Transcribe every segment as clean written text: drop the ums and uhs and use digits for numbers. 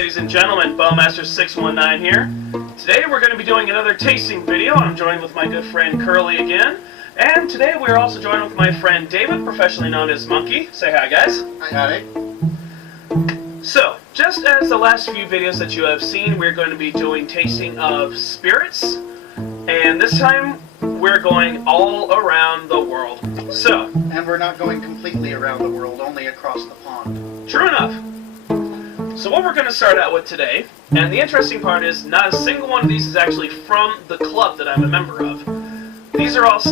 ladies and gentlemen, Bowmaster619 here. Today we're going to be doing another tasting video. I'm joined with my good friend Curly again. And today we're also joined with my friend David, professionally known as Monkey. Say hi, guys. Hi. So, just as the last few videos that you have seen, we're going to be doing tasting of spirits. And this time, we're going all around the world. So, And we're not going completely around the world, only across the pond. true enough. So what we're going to start out with today, and the interesting part is not a single one of these is actually from the club that I'm a member of. These are all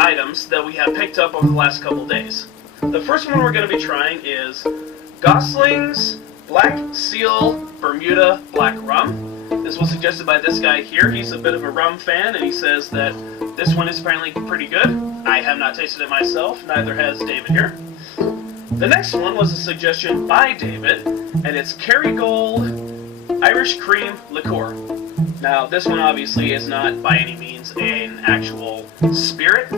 items that we have picked up over the last couple days. The first one we're going to be trying is Gosling's Black Seal Bermuda Black Rum. This was suggested by this guy here. He's a bit of a rum fan, and he says that this one is apparently pretty good. I have not tasted it myself, neither has David here. The next one was a suggestion by David, and it's Kerrygold Irish Cream Liqueur. Now, this one obviously is not by any means an actual spirit.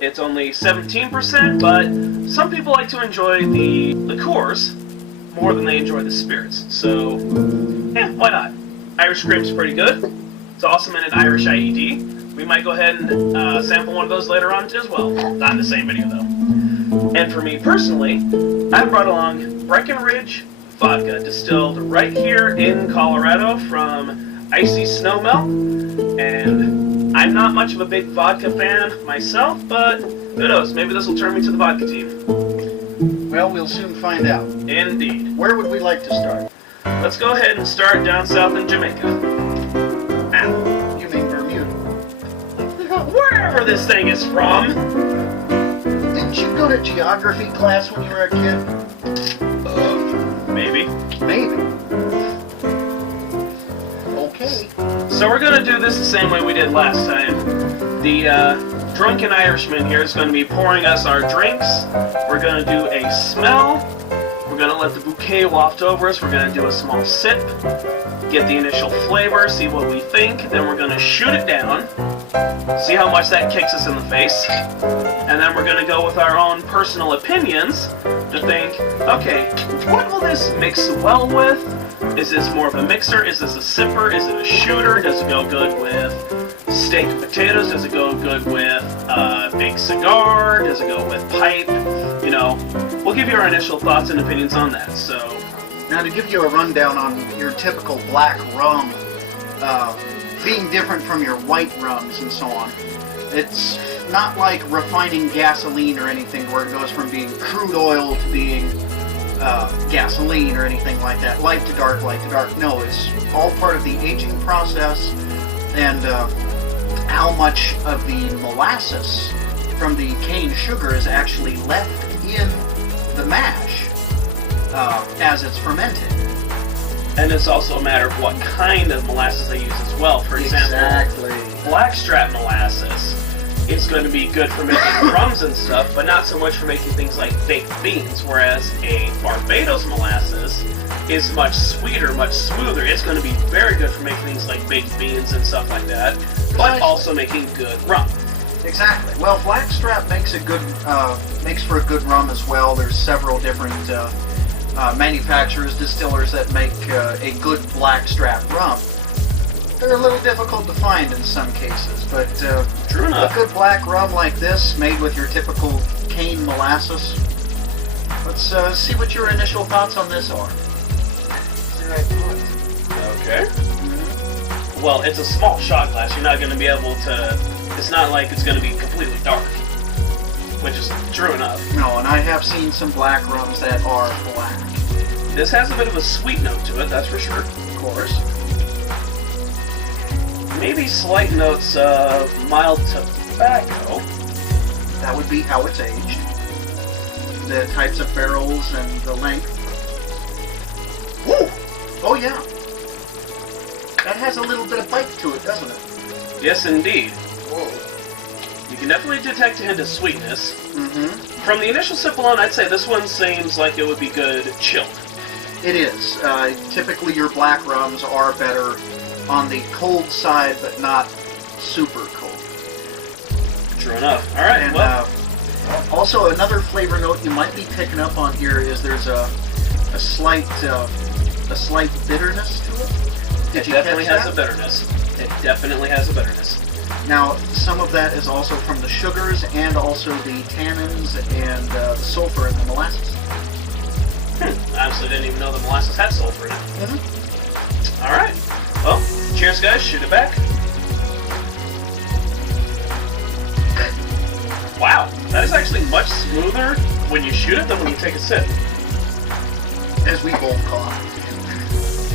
It's only 17%, but some people like to enjoy the liqueurs more than they enjoy the spirits. So, yeah, why not? Irish Cream's pretty good. It's awesome in an Irish IED. We might go ahead and sample one of those later on as well. Not in the same video, though. And for me personally, I brought along Breckenridge vodka, distilled right here in Colorado from Icy Snowmelt. And I'm not much of a big vodka fan myself, but who knows, maybe this will turn me to the vodka team. Well, we'll soon find out. Indeed. Where would we like to start? Let's go ahead and start down south in Jamaica. Ow. You mean Bermuda. Wherever this thing is from. Didn't you go to geography class when you were a kid? Maybe. Maybe. Okay. So we're going to do this the same way we did last time. The drunken Irishman here is going to be pouring us our drinks. We're going to do a smell. We're going to let the bouquet waft over us. We're going to do a small sip, get the initial flavor, see what we think. Then we're going to shoot it down, see how much that kicks us in the face. And then we're going to go with our own personal opinions to think, okay, what will this mix well with? Is this more of a mixer? Is this a sipper? Is it a shooter? Does it go good with steak and potatoes? Does it go good with a big cigar? Does it go with pipe? You know, we'll give you our initial thoughts and opinions on that. So, Now, to give you a rundown on your typical black rum, being different from your white rums and so on, it's not like refining gasoline or anything where it goes from being crude oil to being gasoline or anything like that, light to dark, light to dark. No, it's all part of the aging process and how much of the molasses from the cane sugar is actually left in the mash as it's fermented. and it's also a matter of what kind of molasses they use as well. For example, blackstrap molasses is going to be good for making rums and stuff, but not so much for making things like baked beans, whereas a Barbados molasses is much sweeter, much smoother. It's going to be very good for making things like baked beans and stuff like that, but also making good rum. Exactly. Well, blackstrap makes for a good rum as well. There's several different manufacturers, distillers that make a good blackstrap rum. They're a little difficult to find in some cases, but True enough. a good black rum like this, made with your typical cane molasses. Let's see what your initial thoughts on this are. Okay. Well, it's a small shot glass. You're not going to be able to... It's not like it's going to be completely dark, which is true enough. No, and I have seen some black rums that are black. This has a bit of a sweet note to it, that's for sure. Of course. Maybe slight notes of mild tobacco. That would be how it's aged. The types of barrels and the length. Woo! Oh yeah. That has a little bit of bite to it, doesn't it? Yes, indeed. Whoa. You can definitely detect a hint of sweetness. Mm-hmm. From the initial sip alone, I'd say this one seems like it would be good chilled. It is. Typically your black rums are better on the cold side, but not super cold. True enough. Alright, And well... also another flavor note you might be picking up on here is there's a slight a slight bitterness to it. Did It you definitely catch has that? a bitterness. It definitely has a bitterness. Now, some of that is also from the sugars and also the tannins and the sulfur in the molasses. I honestly didn't even know the molasses had sulfur in it. Mm-hmm. All right. Well, cheers, guys. Shoot it back. Wow, that is actually much smoother when you shoot it than when you take a sip. As we both call it.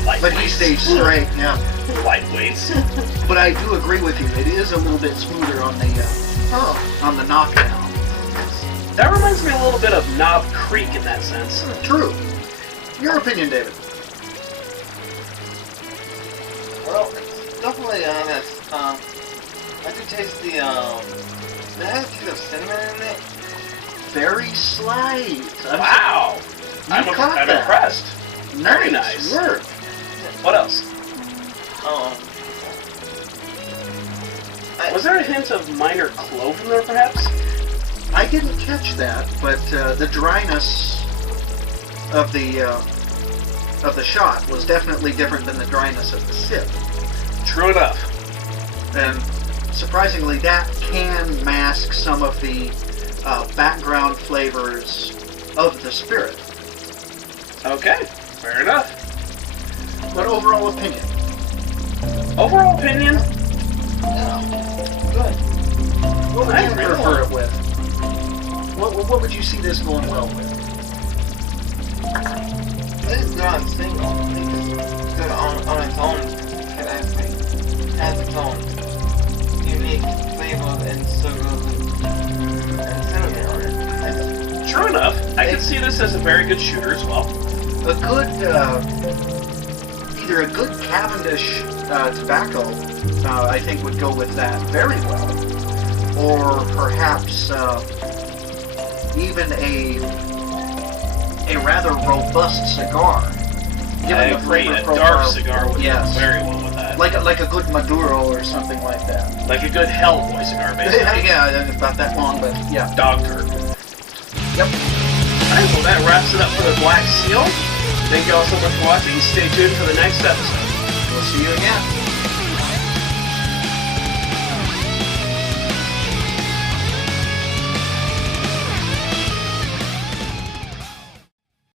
Lightweights. But he stays straight, yeah. Lightweights. But I do agree with you. It is a little bit smoother on the knockdown. That reminds me a little bit of Knob Creek in that sense. True. Your opinion, David? Well, it's definitely honest. I do taste the has a taste of cinnamon in it. Very slight. Wow. I'm caught that. impressed. Very Nice nice. work. What else? I- Was there a hint of minor clove in there, perhaps? I didn't catch that, but the dryness of the shot was definitely different than the dryness of the sip. True enough. And surprisingly, that can mask some of the background flavors of the spirit. Okay, fair enough. But overall opinion? Overall opinion, Yeah. Good. What would I you agree prefer with it with? What would you see this going well with? This is good on single. I think it's good on its own. It actually has its own unique flavor and sugar and cinnamon on it. true enough. I could see this as a very good shooter as well. A good, either a good Cavendish tobacco, I think would go with that very well, or perhaps even a rather robust cigar. I Given the agree. flavor A profile. dark cigar would Yes. go very well with that. Like a good Maduro or something like that. Like a good Hellboy cigar, basically. Yeah, about that long, but yeah. Dog turd. Yep. Alright, well that wraps it up for the Black Seal. Thank you all so much for watching. Stay tuned for the next episode. We'll see you again.